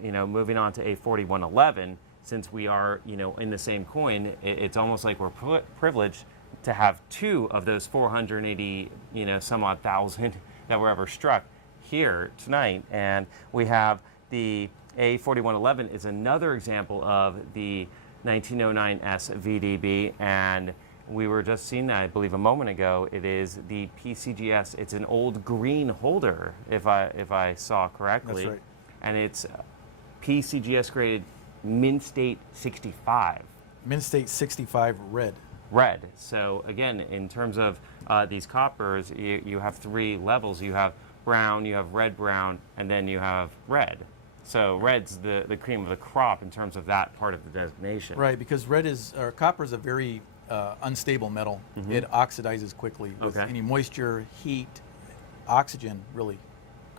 Moving on to a 4111, since we are, in the same coin, it's almost like we're privileged to have two of those 480, some odd thousand that were ever struck here tonight. And we have the A4111 is another example of the 1909 S VDB, and we were just seeing that, I believe, a moment ago. It is the PCGS. It's an old green holder, if I saw correctly. That's right. And it's PCGS graded Mint State 65. Mint State 65 red. Red. So again, in terms of these coppers, you have three levels. You have brown, you have red brown, and then you have red. So red's the cream of the crop in terms of that part of the designation. Right, because copper is a very unstable metal. Mm-hmm. It oxidizes quickly with any moisture, heat, oxygen. Really,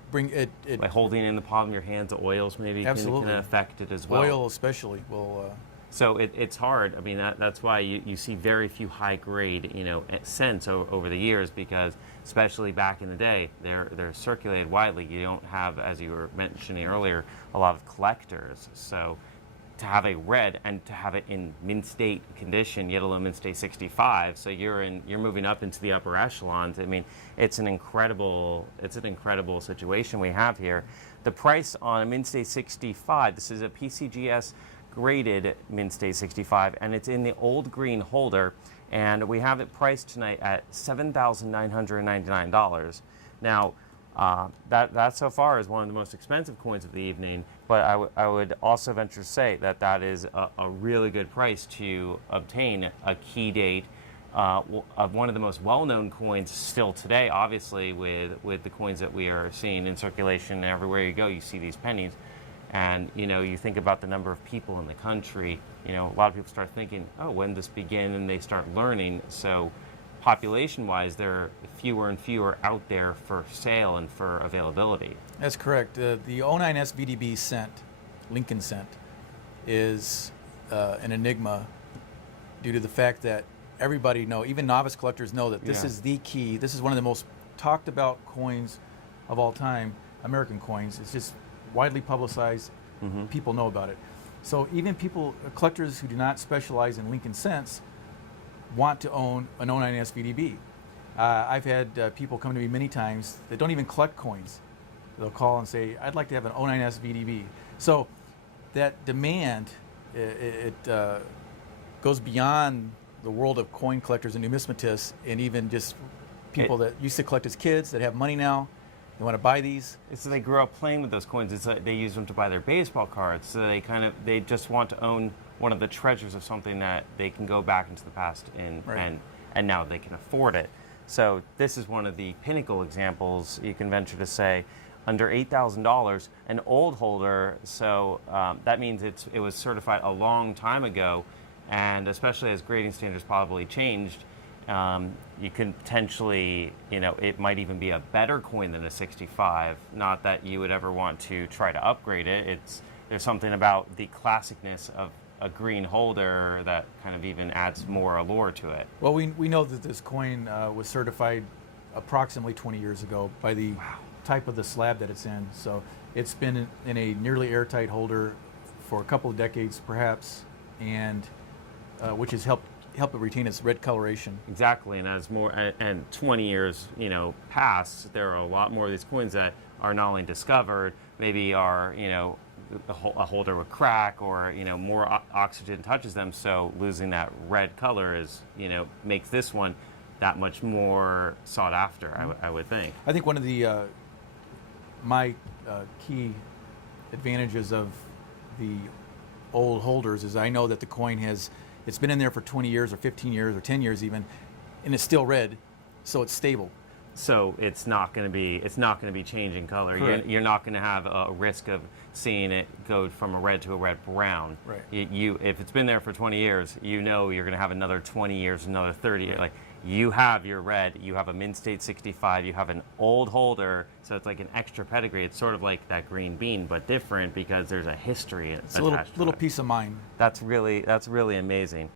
bring it. By holding in the palm of your hands, the oils maybe can affect it as well. Oil especially will. So it's hard. I mean, that's why you see very few high grade, scents over the years, because especially back in the day, they're circulated widely. You don't have, as you were mentioning earlier, a lot of collectors. So to have a red and to have it in mint state condition, yet alone mint state 65, so you're moving up into the upper echelons. I mean, it's an incredible situation we have here. The price on a mint state 65, this is a PCGS graded mint state 65, and it's in the old green holder, and we have it priced tonight at $7,999. Now, that so far is one of the most expensive coins of the evening, but I would also venture to say that is a really good price to obtain a key date of one of the most well-known coins still today, obviously, with the coins that we are seeing in circulation. Everywhere you go, you see these pennies. And, you think about the number of people in the country, a lot of people start thinking, oh, when did this begin? And they start learning. So population-wise, there are fewer and fewer out there for sale and for availability. That's correct. The 09 S VDB cent, Lincoln cent, is an enigma due to the fact that everybody even novice collectors know that this is the key. This is one of the most talked about coins of all time, American coins. It's just widely publicized. Mm-hmm. People know about it. So even collectors who do not specialize in Lincoln cents want to own an 09 S VDB. I've had people come to me many times that don't even collect coins. They'll call and say, I'd like to have an 09 S VDB. So that demand, it goes beyond the world of coin collectors and numismatists, and even just people that used to collect as kids that have money now. They want to buy these. So they grew up playing with those coins. It's like they use them to buy their baseball cards. So they just want to own one of the treasures of something that they can go back into the past and now they can afford it. So this is one of the pinnacle examples, you can venture to say, under $8,000, an old holder. So that means it was certified a long time ago, and especially as grading standards probably changed, you can potentially, it might even be a better coin than a 65. Not that you would ever want to try to upgrade it. There's something about the classicness of a green holder that kind of even adds more allure to it. Well, we know that this coin was certified approximately 20 years ago by the type of the slab that it's in. So it's been in a nearly airtight holder for a couple of decades, perhaps, and which has helped it retain its red coloration. Exactly, and as more and 20 years pass, there are a lot more of these coins that are not only discovered, maybe are a holder would crack, or more oxygen touches them, so losing that red color makes this one that much more sought after. I would think. I think one of the my key advantages of the old holders is I know that the coin it's been in there for 20 years or 15 years or 10 years even, and it's still red, so it's stable. So it's not going to be changing color. You're not going to have a risk of seeing it go from a red to a red brown. Right. If it's been there for 20 years, you're going to have another 20 years, another 30 years. Like, you have your red, you have a mint state 65, you have an old holder, so it's like an extra pedigree. It's sort of like that green bean, but different because there's a history attached to it. It's a little piece of mind. That's really amazing.